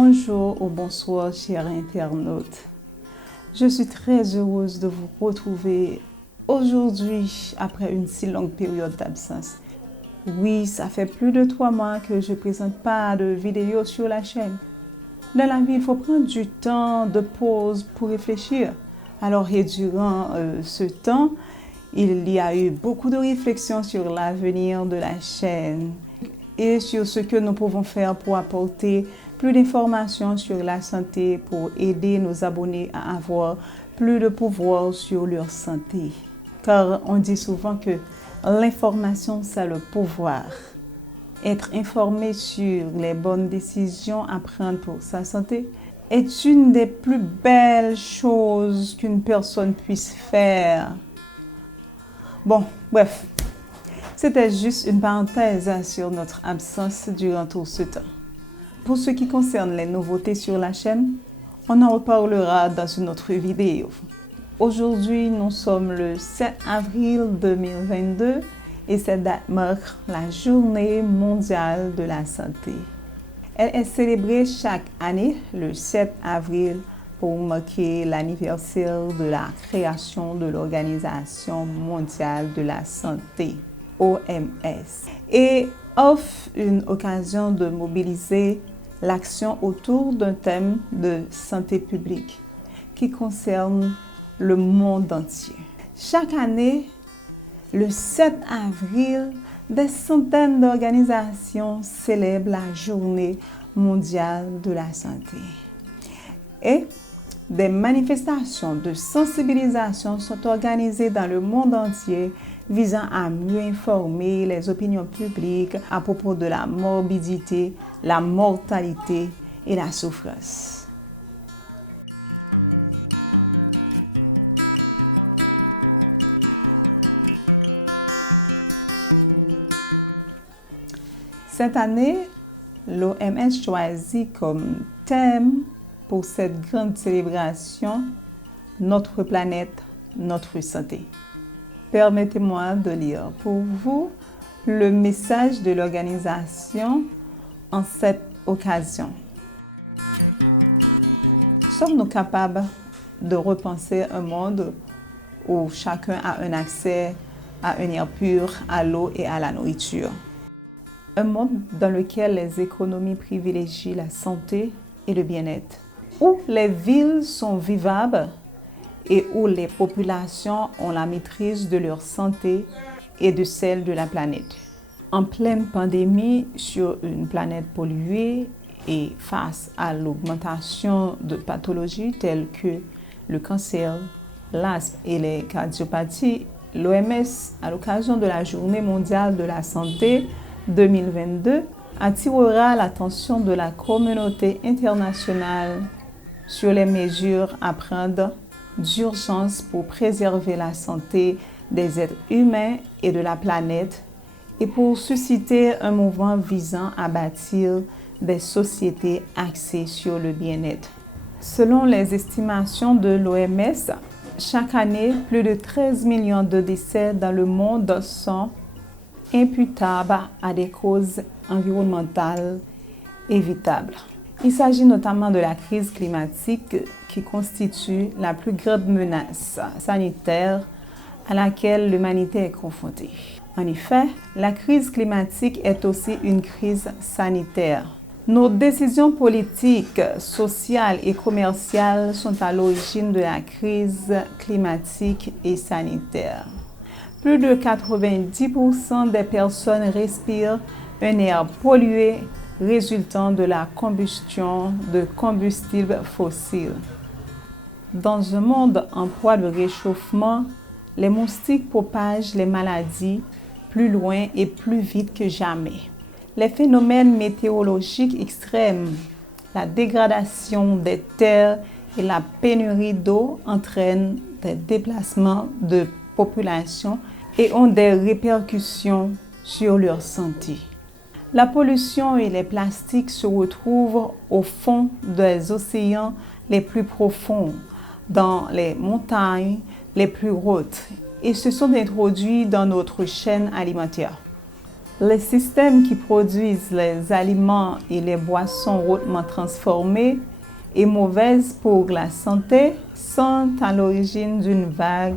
Bonjour ou bonsoir, chers internautes. Je suis très heureuse de vous retrouver aujourd'hui après une si longue période d'absence. Oui, ça fait plus de 3 mois que je ne présente pas de vidéos sur la chaîne. Dans la vie, il faut prendre du temps de pause pour réfléchir. Alors, et durant ce temps, il y a eu beaucoup de réflexions sur l'avenir de la chaîne et sur ce que nous pouvons faire pour apporter plus d'informations sur la santé, pour aider nos abonnés à avoir plus de pouvoir sur leur santé. Car on dit souvent que l'information, c'est le pouvoir. Être informé sur les bonnes décisions à prendre pour sa santé est une des plus belles choses qu'une personne puisse faire. Bon, bref, c'était juste une parenthèse sur notre absence durant tout ce temps. Pour ce qui concerne les nouveautés sur la chaîne, on en reparlera dans une autre vidéo. Aujourd'hui, nous sommes le 7 avril 2022 et cette date marque la Journée mondiale de la santé. Elle est célébrée chaque année le 7 avril pour marquer l'anniversaire de la création de l'Organisation mondiale de la santé, OMS, et offre une occasion de mobiliser l'action autour d'un thème de santé publique qui concerne le monde entier. Chaque année, le 7 avril, des centaines d'organisations célèbrent la Journée mondiale de la santé. Et des manifestations de sensibilisation sont organisées dans le monde entier visant à mieux informer les opinions publiques à propos de la morbidité, la mortalité et la souffrance. Cette année, l'OMS choisit comme thème pour cette grande célébration « Notre planète, notre santé ». Permettez-moi de lire pour vous le message de l'organisation en cette occasion. Sommes-nous capables de repenser un monde où chacun a un accès à un air pur, à l'eau et à la nourriture? Un monde dans lequel les économies privilégient la santé et le bien-être, où les villes sont vivables et où les populations ont la maîtrise de leur santé et de celle de la planète. En pleine pandémie, sur une planète polluée et face à l'augmentation de pathologies telles que le cancer, l'asthme et les cardiopathies, l'OMS, à l'occasion de la Journée mondiale de la santé 2022, attirera l'attention de la communauté internationale sur les mesures à prendre d'urgence pour préserver la santé des êtres humains et de la planète et pour susciter un mouvement visant à bâtir des sociétés axées sur le bien-être. Selon les estimations de l'OMS, chaque année, plus de 13 millions de décès dans le monde sont imputables à des causes environnementales évitables. Il s'agit notamment de la crise climatique qui constitue la plus grande menace sanitaire à laquelle l'humanité est confrontée. En effet, la crise climatique est aussi une crise sanitaire. Nos décisions politiques, sociales et commerciales sont à l'origine de la crise climatique et sanitaire. Plus de 90% des personnes respirent un air pollué résultant de la combustion de combustibles fossiles. Dans un monde en proie de réchauffement, les moustiques propagent les maladies plus loin et plus vite que jamais. Les phénomènes météorologiques extrêmes, la dégradation des terres et la pénurie d'eau entraînent des déplacements de population et ont des répercussions sur leur santé. La pollution et les plastiques se retrouvent au fond des océans les plus profonds, dans les montagnes les plus hautes et se sont introduits dans notre chaîne alimentaire. Les systèmes qui produisent les aliments et les boissons hautement transformés et mauvaises pour la santé sont à l'origine d'une vague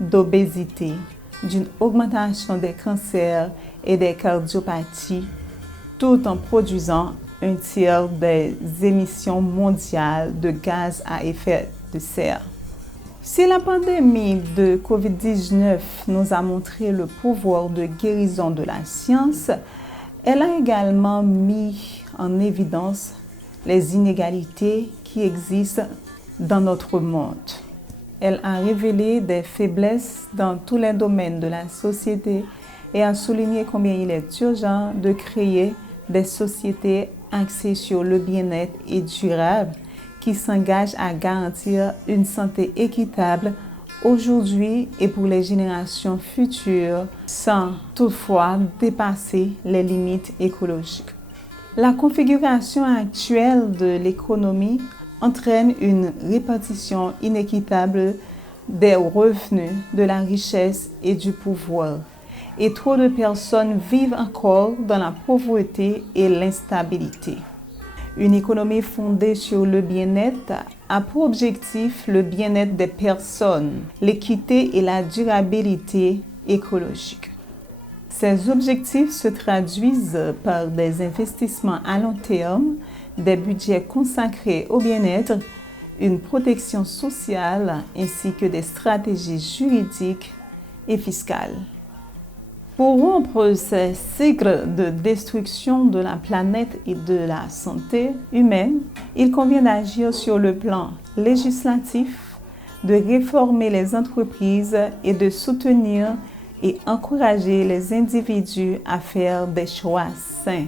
d'obésité, d'une augmentation des cancers et des cardiopathies, tout en produisant un tiers des émissions mondiales de gaz à effet de serre. Si la pandémie de COVID-19 nous a montré le pouvoir de guérison de la science, elle a également mis en évidence les inégalités qui existent dans notre monde. Elle a révélé des faiblesses dans tous les domaines de la société et a souligné combien il est urgent de créer des sociétés axées sur le bien-être et durable qui s'engagent à garantir une santé équitable aujourd'hui et pour les générations futures sans toutefois dépasser les limites écologiques. La configuration actuelle de l'économie entraîne une répartition inéquitable des revenus, de la richesse et du pouvoir. Et trop de personnes vivent encore dans la pauvreté et l'instabilité. Une économie fondée sur le bien-être a pour objectif le bien-être des personnes, l'équité et la durabilité écologique. Ces objectifs se traduisent par des investissements à long terme, des budgets consacrés au bien-être, une protection sociale ainsi que des stratégies juridiques et fiscales. Pour rompre ces cycles de destruction de la planète et de la santé humaine, il convient d'agir sur le plan législatif, de réformer les entreprises et de soutenir et encourager les individus à faire des choix sains.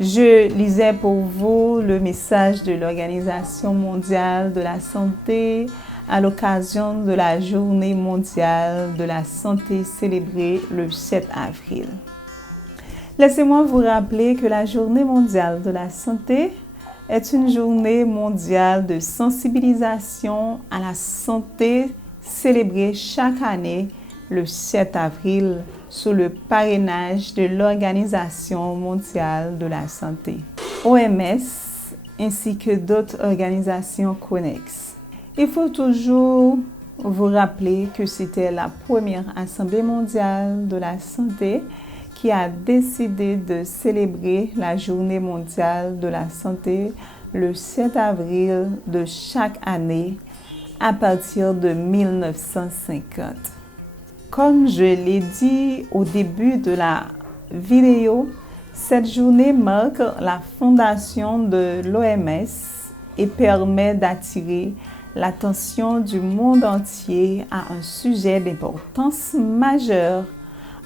Je lisais pour vous le message de l'Organisation mondiale de la santé à l'occasion de la Journée mondiale de la santé célébrée le 7 avril. Laissez-moi vous rappeler que la Journée mondiale de la santé est une journée mondiale de sensibilisation à la santé célébrée chaque année le 7 avril sous le parrainage de l'Organisation mondiale de la santé, OMS, ainsi que d'autres organisations connexes. Il faut toujours vous rappeler que c'était la première Assemblée mondiale de la santé qui a décidé de célébrer la Journée mondiale de la santé le 7 avril de chaque année à partir de 1950. Comme je l'ai dit au début de la vidéo, cette journée marque la fondation de l'OMS et permet d'attirer l'attention du monde entier à un sujet d'importance majeure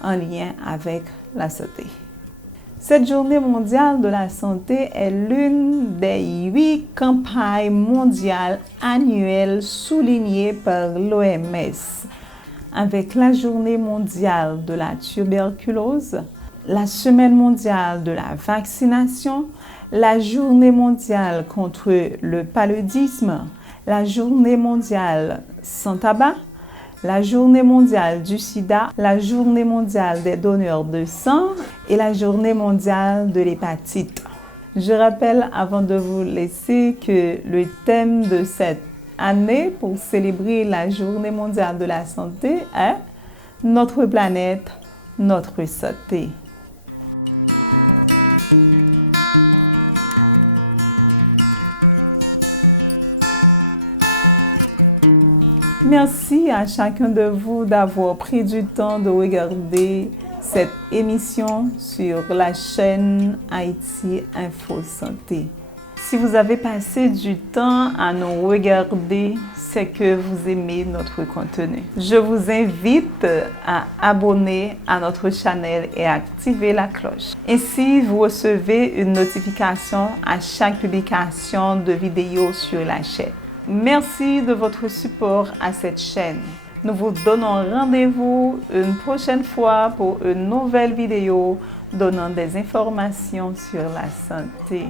en lien avec la santé. Cette journée mondiale de la santé est l'une des 8 campagnes mondiales annuelles soulignées par l'OMS, avec la Journée mondiale de la tuberculose, la Semaine mondiale de la vaccination, la Journée mondiale contre le paludisme, la Journée mondiale sans tabac, la Journée mondiale du sida, la Journée mondiale des donneurs de sang et la Journée mondiale de l'hépatite. Je rappelle avant de vous laisser que le thème de cette année pour célébrer la Journée mondiale de la santé est « Notre planète, notre santé ». Merci à chacun de vous d'avoir pris du temps de regarder cette émission sur la chaîne Haïti Info Santé. Si vous avez passé du temps à nous regarder, c'est que vous aimez notre contenu. Je vous invite à abonner à notre chaîne et à activer la cloche. Ainsi, vous recevez une notification à chaque publication de vidéos sur la chaîne. Merci de votre support à cette chaîne. Nous vous donnons rendez-vous une prochaine fois pour une nouvelle vidéo donnant des informations sur la santé.